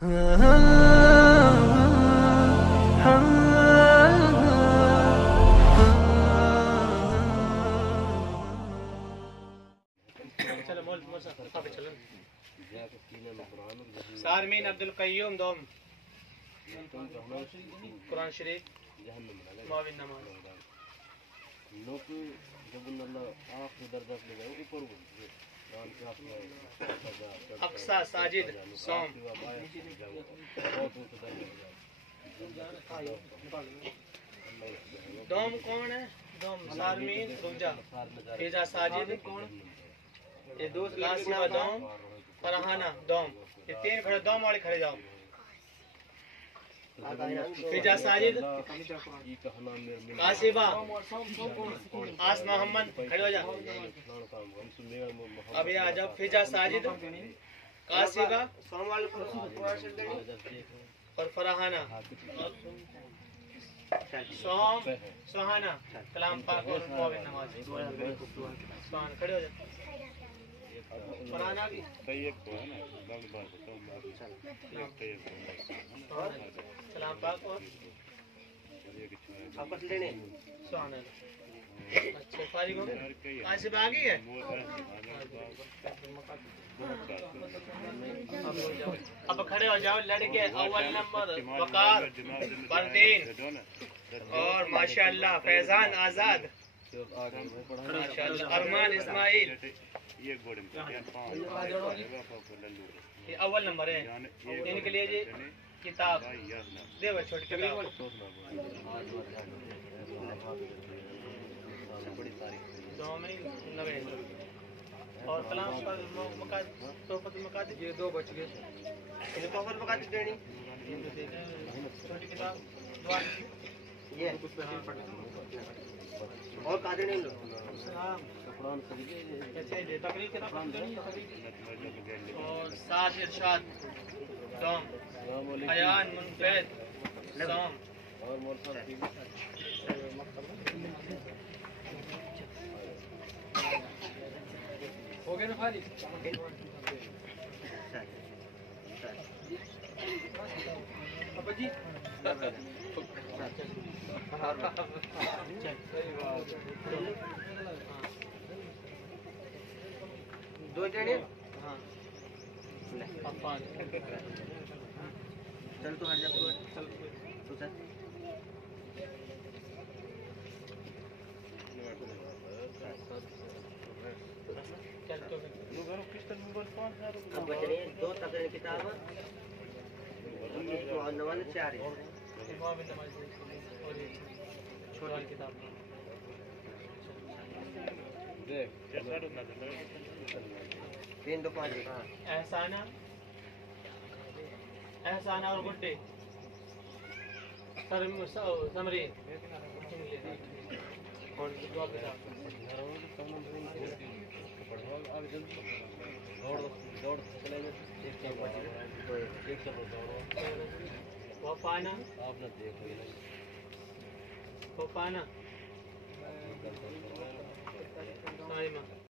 सारमीन अब्दुल कय्यूम दोम कुरान शरीफ माविन नमाज लोग जब उन्होंने आखिरी दर्जा ले गए ऊपर अक्सा साजिद सोम दोम कौन है? दोम सारमीन रुजा फिजा साजिद कौन? ये दूसरा लासिमा दोम फरहाना दोम, ये तीन खड़े दोम वाले खड़े जाओ। फिजा साजिद कासिबा आस मोहम्मद खड़े हो जा। अभी आ जाओ। फिजा साजिद कासिबा और फरहाना सोम सोहाना कलाम पाक और मोमिन नमाज सोहान खड़े हो जा। फरहाना भी कलाम पाक और आपस लेने सोहाना। अच्छा फारिग हो गए? कासिबा आ गई है? अब खड़े हो जाओ लड़के। अव्वल नंबर वकार परदीन और माशाअल्लाह फैजान आजाद, माशाअल्लाह अरमान इस्माइल। ये अव्वल नंबर है। इनके लिए जी किताब दे छोटी किताब और कलाम पर मकाद ये दो बच गए। इनको पर मकाद देनी छोटी किताब ये और कादे नहीं लो तकरीर किताब और साज इरशाद दोम बयान मुनफरद दोम और हो गया ना खाली? अब जी दो जने हाँ चल तो हट जा चल तो चल चल तो अब बच रही है दो तकरीर किताब और नवाज चार है छोटी किताब तीन दो पाँच एहसाना एहसाना और गुड्डे समरी और दो किताब दौड़ चले वो पाना आपने देखो वो पाना